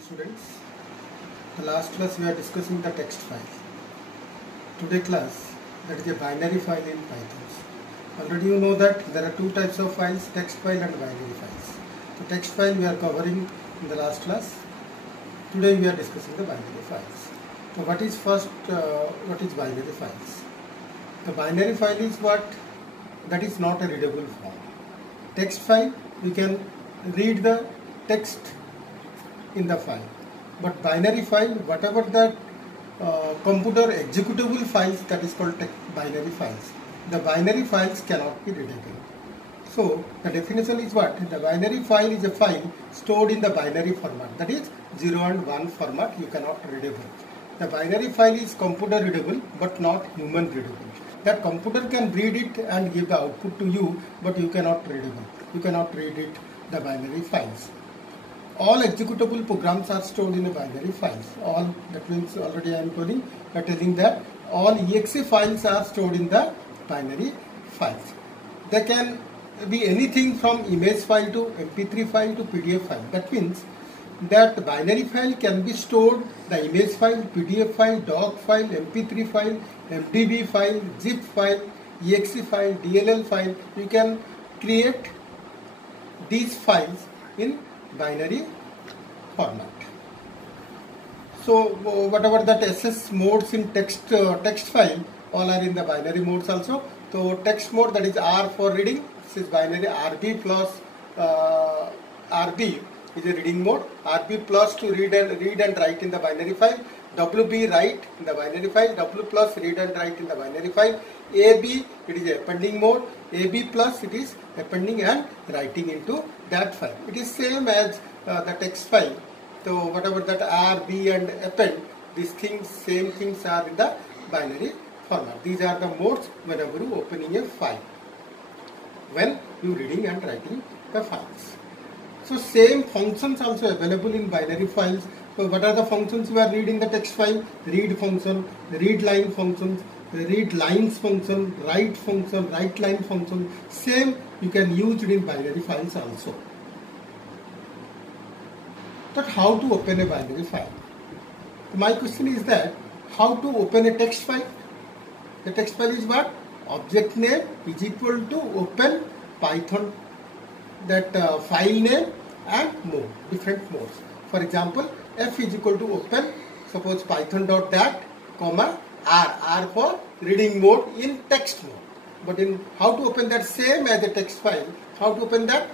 Students, the last class we are discussing the text file. Today class, that is a binary file in Python. Already you know that there are two types of files, text file and binary files. The text file we are covering in the last class. Today we are discussing the binary files. So what is binary files? The binary file is what? That is not a readable form. Text file, we can read the text in the file, but binary file, whatever the computer executable files, that is called binary files. The binary files cannot be readable. So the definition is what? The binary file is a file stored in the binary format, that is 0 and 1 format. You cannot readable. The binary file is computer readable but not human readable. That computer can read it and give the output to you, but you cannot readable. You cannot read it, the binary files. All executable programs are stored in a binary files. All, that means already I am telling that all exe files are stored in the binary files. They can be anything from image file to mp3 file to pdf file. That means that binary file can be stored, the image file, pdf file, doc file, mp3 file, mdb file, zip file, exe file, dll file. You can create these files in binary format. So whatever that SS modes in text file, all are in the binary modes also. So text mode, that is R for reading. This is binary. RB plus RB is a reading mode. RB plus to read and write in the binary file. WB write in the binary file. W plus read and write in the binary file. AB, it is appending mode. AB plus, it is appending and writing into that file. It is same as the text file. So whatever that R, B and append, these things, same things are in the binary format. These are the modes whenever you opening a file, when you reading and writing the files. So same functions also available in binary files. So what are the functions you are reading the text file? Read function, read line functions, read lines function, write function, write line function. Same you can use it in binary files also. But how to open a binary file? My question is that how to open a text file? The text file is what? Object name is equal to open Python, that file name and mode, different modes. For example, F is equal to open, suppose python.dat, comma R for reading mode in text mode. But in how to open that, same as a text file, how to open that?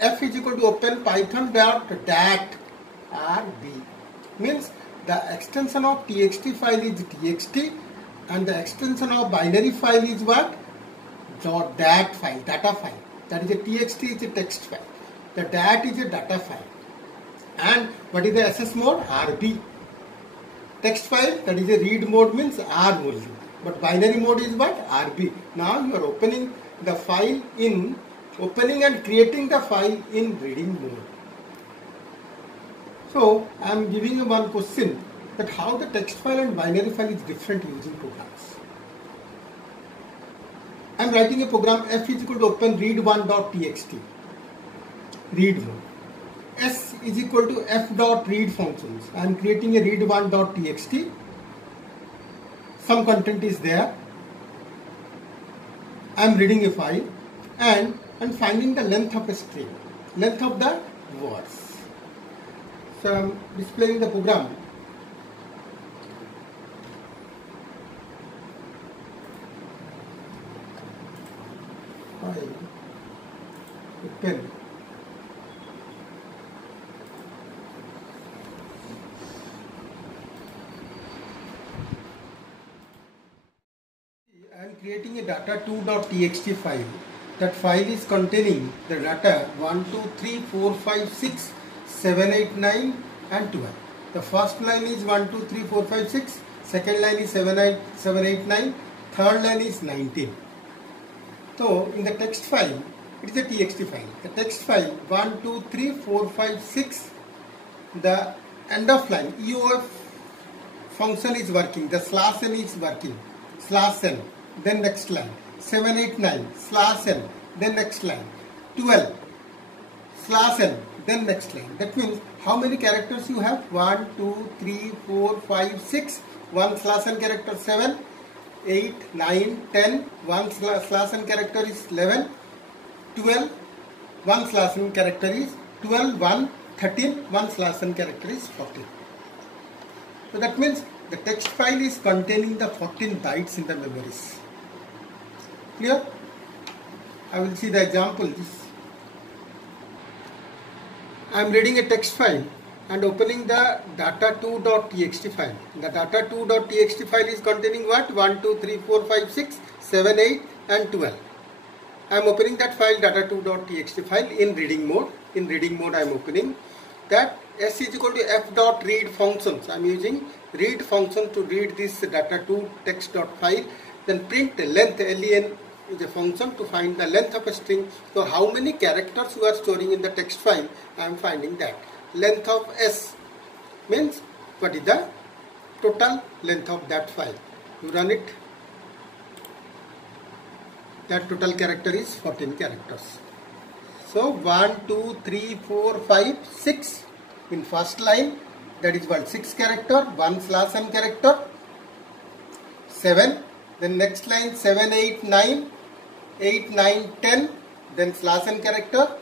F is equal to open python.dat RB. Means the extension of txt file is txt and the extension of binary file is what? .dat file, data file. That is a txt is a text file. The dat is a data file. And what is the SS mode? RB. Text file, that is a read mode, means R only. But binary mode is what? RB. Now you are opening the file in, opening and creating the file in reading mode. So I am giving you one question, that how the text file and binary file is different using programs. I am writing a program, F is equal to open read1.txt, read mode. S is equal to f.read functions. I am creating a read1.txt. Some content is there. I am reading a file and finding the length of a string, length of the words. So I am displaying the program. File, open. I am creating a data2.txt file. That file is containing the data 1, 2, 3, 4, 5, 6, 7, 8, 9 and 12. The first line is 1, 2, 3, 4, 5, 6. Second line is 7, 8, 9. Third line is 19. So in the text file, it is a txt file. The text file 1, 2, 3, 4, 5, 6. The end of line EOF function is working. The slash n is working. Slash n. Then next line. 7, 8, 9 slash n. Then next line. 12 slash n, then next line. That means how many characters you have? 1, 2, 3, 4, 5, 6. One slash and character 7, 8, 9, 10. One slash and character is 11, 12. One slash and character is 12, 1, 13. One slash and character is 14. So that means the text file is containing the 14 bytes in the memories. Clear? I will see the example. I am reading a text file and opening the data2.txt file. The data2.txt file is containing what? 1, 2, 3, 4, 5, 6, 7, 8 and 12. I am opening that file data2.txt file in reading mode. In reading mode I am opening that s is equal to f.read functions. I am using read function to read this data2 text.file. Then print length, len is a function to find the length of a string. So how many characters you are storing in the text file, I am finding that. Length of s means what is the total length of that file. You run it. That total character is 14 characters. So 1, 2, 3, 4, 5, 6 in first line, that is what, 6 character, 1 slash n character, 7. Then next line 7, 8, 9, 8, 9, 10, then slash n character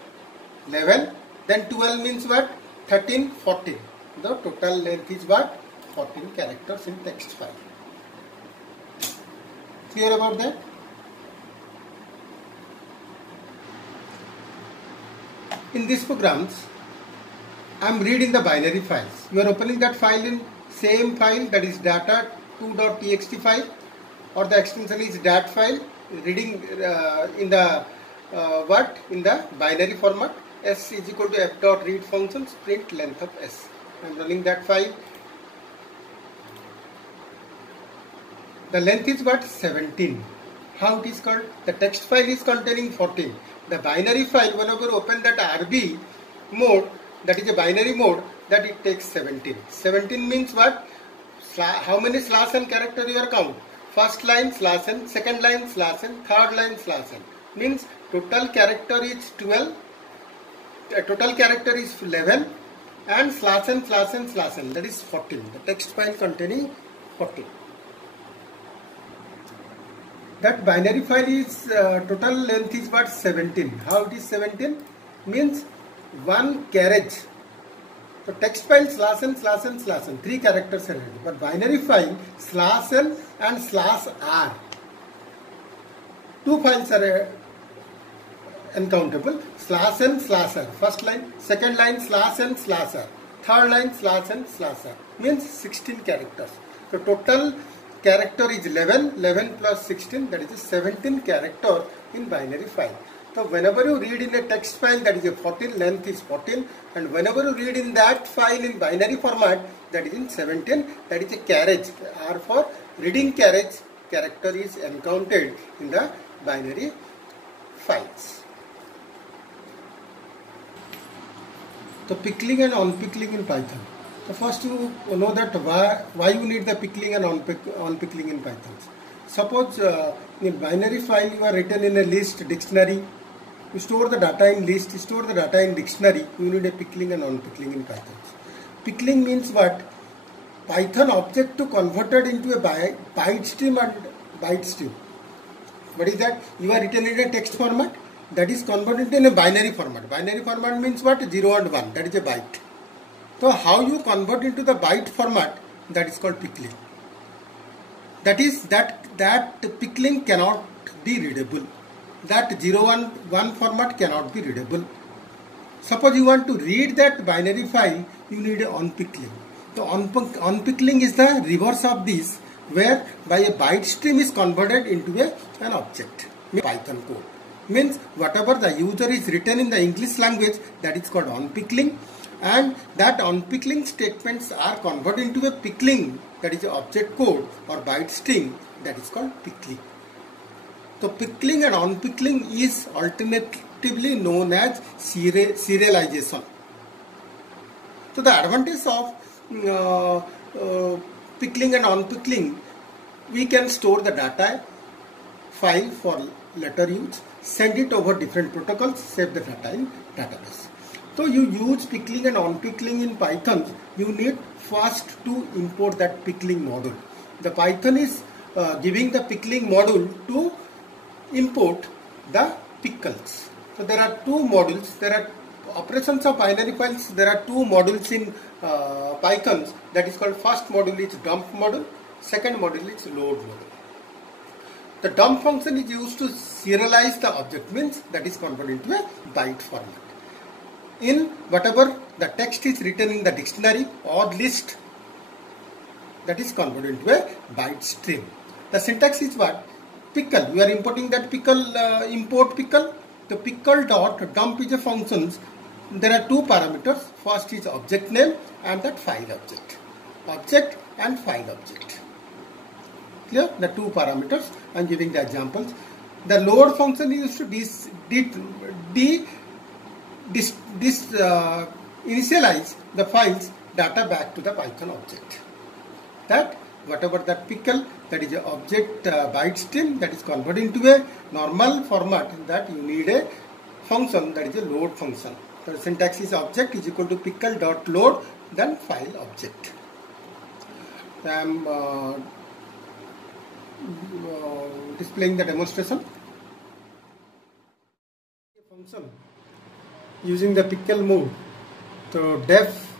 11, then 12 means what, 13, 14. The total length is what, 14 characters in text file. Clear about that? In these programs, I am reading the binary files. You are opening that file in same file, that is data2.txt file, or the extension is dat file, reading in the in the binary format. S is equal to f.read functions, print length of s. I am running that file. The length is what? 17. How it is called? The text file is containing 14. The binary file, whenever you open that RB mode, that is a binary mode, that it takes 17. 17 means what? How many slash n character you are count? First line slash n, second line slash n, third line slash n. Means total character is 12, total character is 11, and slash n, slash n, slash n, that is 14. The text file containing 14. That binary file is total length is what? 17. How it is 17? Means one carriage. So text file slash n, slash n, slash n, 3 characters are ready. But binary file slash n and slash r, 2 files are uncountable. Slash n, slash r, first line, second line slash n, slash r, third line slash n, slash r, means 16 characters. So total character is 11, 11 plus 16, that is a 17 character in binary file. So whenever you read in a text file, that is a 14, length is 14, and whenever you read in that file in binary format, that is in 17, that is a carriage. R for reading carriage, character is encountered in the binary files. So pickling and unpickling in Python. So first you know that why you need the pickling and unpickling in Python. Suppose in binary file you are written in a list, dictionary, you store the data in list, you store the data in dictionary, you need a pickling and unpickling in Python. Pickling means what? Python object to converted into a byte stream and byte stream. What is that? You are written in a text format, that is converted in a binary format. Binary format means what? 0 and 1, that is a byte. So how you convert into the byte format, that is called pickling. That is that pickling cannot be readable. That 0 and 1 format cannot be readable. Suppose you want to read that binary file, you need a unpickling. So unpickling is the reverse of this, where by a byte stream is converted into an object. Python code means whatever the user is written in the English language, that is called unpickling, and that unpickling statements are converted into a pickling, that is object code or byte string, that is called pickling. So pickling and unpickling is alternatively known as serialization. So the advantage of pickling and unpickling, we can store the data file for later use, send it over different protocols, save the data in database. So you use pickling and unpickling in Python. You need first to import that pickling module. The Python is giving the pickling module to import the pickles. So there are two modules. There are operations of binary files. There are two modules in Python. That is called, first module is dump module. Second module is load module. The dump function is used to serialize the object, means that is converted into a byte format. In whatever the text is written in the dictionary or list, that is converted into a byte stream. The syntax is what? Pickle. We are importing that pickle, import pickle. The pickle dot dump is a function. There are two parameters. First is object name and that file object. Object and file object. Clear? The two parameters. I am giving the examples. The load function is used to initialize the file's data back to the Python object. That whatever that pickle, that is a object byte stream, that is converted into a normal format, that you need a function, that is a load function. The syntax is object is equal to pickle dot load, then file object. I am displaying the demonstration. Function using the pickle mode. So def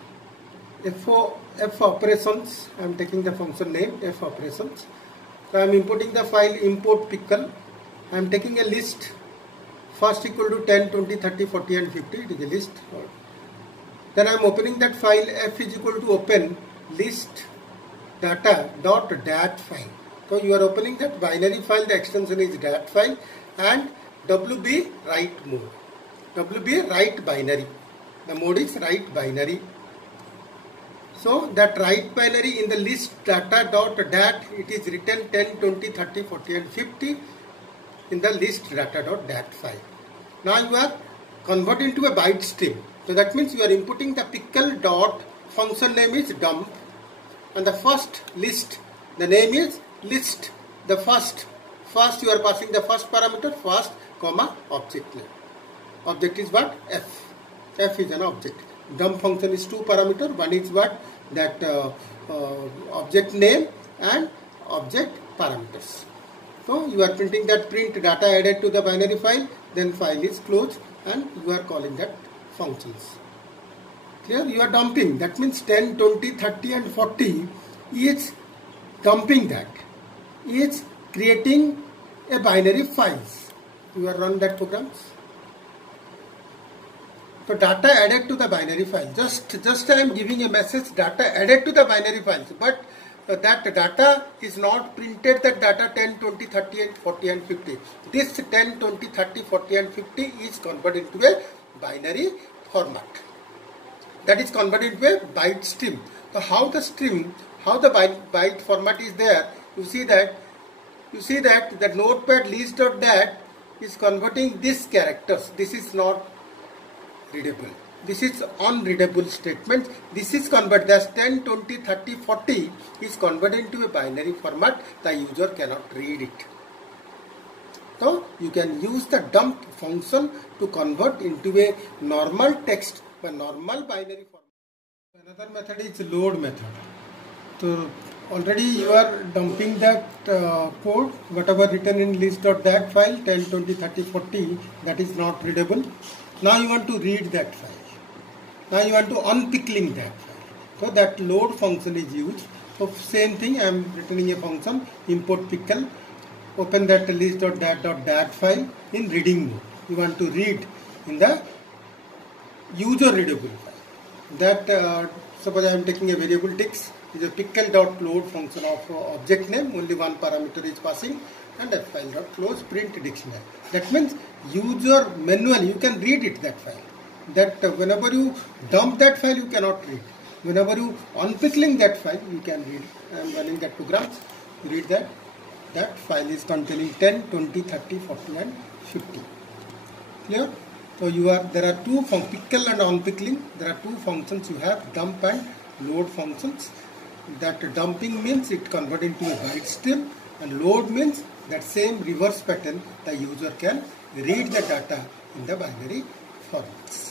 f operations, I am taking the function name f operations. So I am importing the file import pickle. I am taking a list, first equal to 10, 20, 30, 40 and 50, it is a list. Then I am opening that file, f is equal to open list data dot dat file. So you are opening that binary file, the extension is dat file, and WB write mode. WB write binary. The mode is write binary. So that write binary in the list data dot dat, it is written 10, 20, 30, 40 and 50 in the list data dot dat file. Now you are converting to a byte stream. So that means you are inputting the pickle dot function name is dump, and the first list, the name is list. The first you are passing the first parameter, first comma object name. Object is what? F. F is an object. Dump function is two parameter. One is what? That object name and object parameters. So you are printing that print data added to the binary file, then file is closed and you are calling that functions. Clear? You are dumping. That means 10, 20, 30 and 40 is dumping that. Is creating a binary files. You are run that programs. So data added to the binary file. Just I am giving a message data added to the binary files, but that data is not printed, that data 10, 20, 30 and 40 and 50. This 10, 20, 30, 40 and 50 is converted into a binary format. That is converted into a byte stream. So how the byte format is there, you see that the notepad list.dat is converting these characters. This is not readable. This is unreadable statement. This is converted as 10, 20, 30, 40 is converted into a binary format. The user cannot read it. So you can use the dump function to convert into a normal text, a normal binary format. Another method is load method. So already you are dumping that code, whatever written in list.dat file, 10, 20, 30, 40, that is not readable. Now you want to read that file. Now you want to unpickling that file. So that load function is used. So same thing, I am returning a function, import pickle, open that list.dat file in reading mode. You want to read in the user readable file. That suppose I am taking a variable text, is a pickle.load function of object name, only one parameter is passing, and a file.close print dictionary. That means user manually you can read it, that file. That whenever you dump that file you cannot read. Whenever you unpickling that file you can read. I am running that program. Read that file is containing 10, 20, 30, 40 and 50. Clear? So there are two pickle and unpickling. There are two functions you have, dump and load functions. That dumping means it converts into a byte stream, and load means that same reverse pattern the user can read the data in the binary formats.